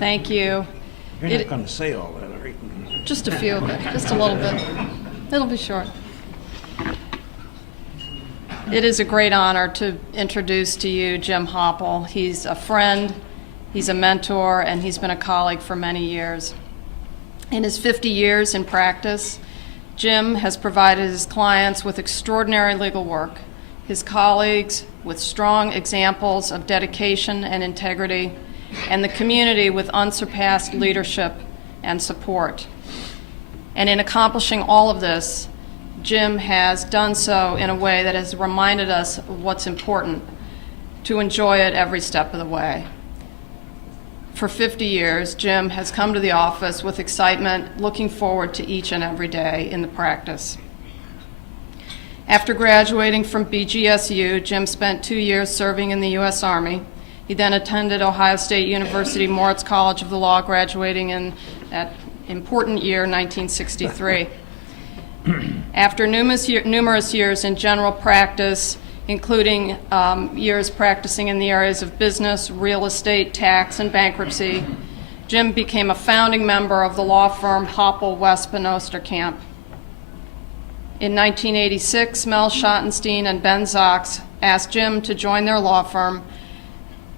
Thank you. You're not going to say all that, are you? Just a few of it, just a little bit. It'll be short. It is a great honor to introduce to you Jim Hopple. He's a friend, he's a mentor, and he's been a colleague for many years. In his 50 years in practice, Jim has provided his clients with extraordinary legal work, his colleagues with strong examples of dedication and integrity, and the community with unsurpassed leadership and support. And in accomplishing all of this, Jim has done so in a way that has reminded us of what's important, to enjoy it every step of the way. For 50 years, Jim has come to the office with excitement, looking forward to each and every day in the practice. After graduating from BGSU, Jim spent 2 years serving in the U.S. Army. He then attended Ohio State University Moritz College of the Law, graduating in that important year, 1963. After numerous years in general practice, including years practicing in the areas of business, real estate, tax, and bankruptcy, Jim became a founding member of the law firm Hopple, Wesp, and Osterkamp. In 1986, Mel Schottenstein and Ben Zox asked Jim to join their law firm,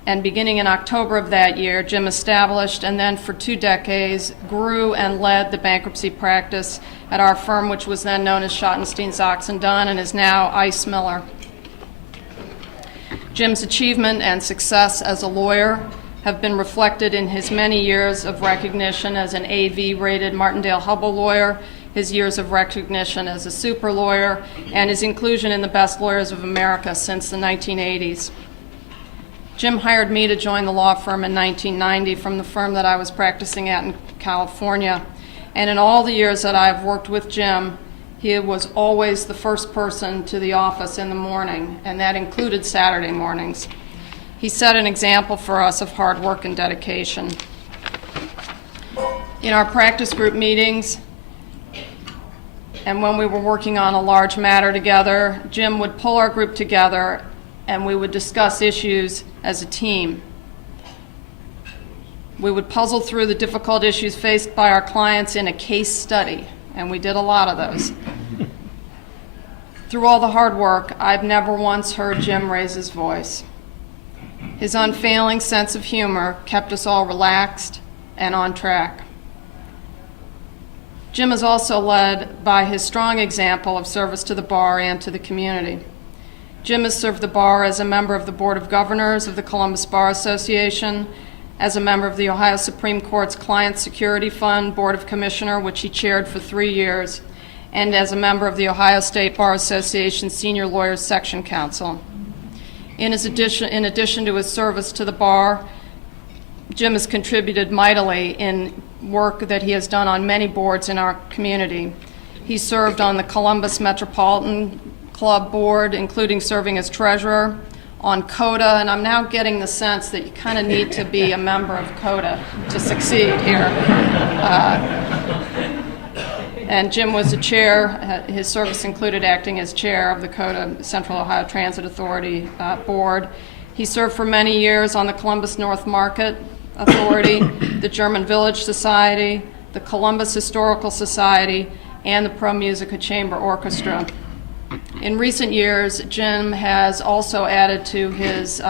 and beginning in October of that year, Jim established and then for 2 decades grew and led the bankruptcy practice at our firm, which was then known as Schottenstein, Zox & Dunn, and is now Ice Miller. Jim's achievement and success as a lawyer have been reflected in his many years of recognition as an AV-rated Martindale-Hubbell lawyer, his years of recognition as a super lawyer, and his inclusion in the Best Lawyers of America since the 1980s. Jim hired me to join the law firm in 1990 from the firm that I was practicing at in California. And in all the years that I've worked with Jim, he was always the first person to the office in the morning, and that included Saturday mornings. He set an example for us of hard work and dedication. In our practice group meetings, and when we were working on a large matter together, Jim would pull our group together and we would discuss issues as a team. We would puzzle through the difficult issues faced by our clients in a case study, and we did a lot of those. Through all the hard work, I've never once heard Jim raise his voice. His unfailing sense of humor kept us all relaxed and on track. Jim is also led by his strong example of service to the bar and to the community. Jim has served the bar as a member of the Board of Governors of the Columbus Bar Association, as a member of the Ohio Supreme Court's Client Security Fund Board of Commissioner, which he chaired for 3 years, and as a member of the Ohio State Bar Association Senior Lawyers Section Council. In addition to his service to the bar, Jim has contributed mightily in work that he has done on many boards in our community. He served on the Columbus Metropolitan Club Board, including serving as treasurer, on CODA, and I'm now getting the sense that you kind of need to be a member of CODA to succeed here. And Jim was a chair. His service included acting as chair of the CODA, Central Ohio Transit Authority Board. He served for many years on the Columbus North Market Authority, the German Village Society, the Columbus Historical Society, and the Pro Musica Chamber Orchestra. In recent years, Jim has also added to his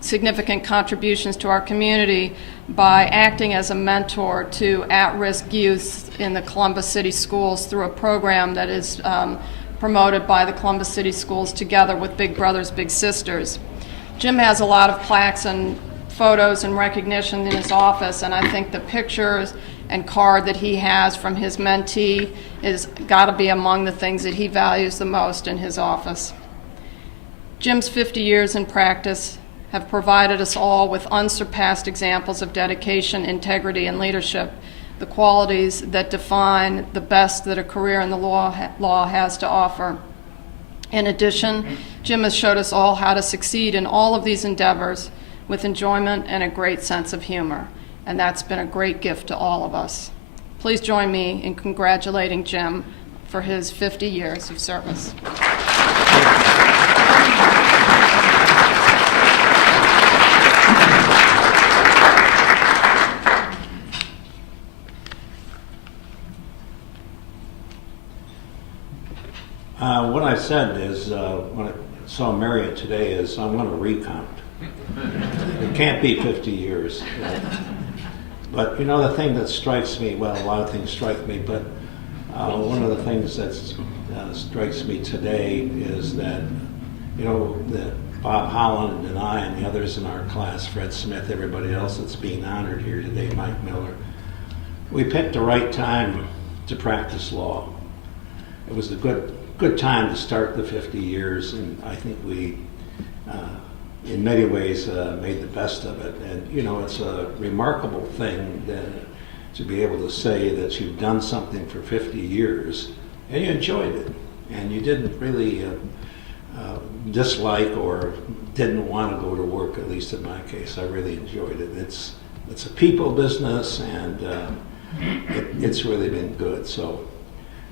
significant contributions to our community by acting as a mentor to at-risk youth in the Columbus City Schools through a program that is promoted by the Columbus City Schools together with Big Brothers Big Sisters. Jim has a lot of plaques and photos and recognition in his office, and I think the pictures and card that he has from his mentee is got to be among the things that he values the most in his office. Jim's 50 years in practice have provided us all with unsurpassed examples of dedication, integrity, and leadership, the qualities that define the best that a career in the law has to offer. In addition, Jim has showed us all how to succeed in all of these endeavors with enjoyment and a great sense of humor, and that's been a great gift to all of us. Please join me in congratulating Jim for his 50 years of service. What I said is, when I saw Marriott today, is I'm going to recount. It can't be 50 years. But you know, the thing that strikes me, well, a lot of things strike me, but one of the things that strikes me today is that, you know, that Bob Holland and I and the others in our class, Fred Smith, everybody else that's being honored here today, Mike Miller, we picked the right time to practice law. It was a good time to start the 50 years, and I think we, in many ways, made the best of it. And you know, it's a remarkable thing to be able to say that you've done something for 50 years and you enjoyed it, and you didn't really dislike or didn't want to go to work. At least in my case, I really enjoyed it. It's a people business, and it's really been good. So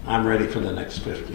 I'm ready for the next 50.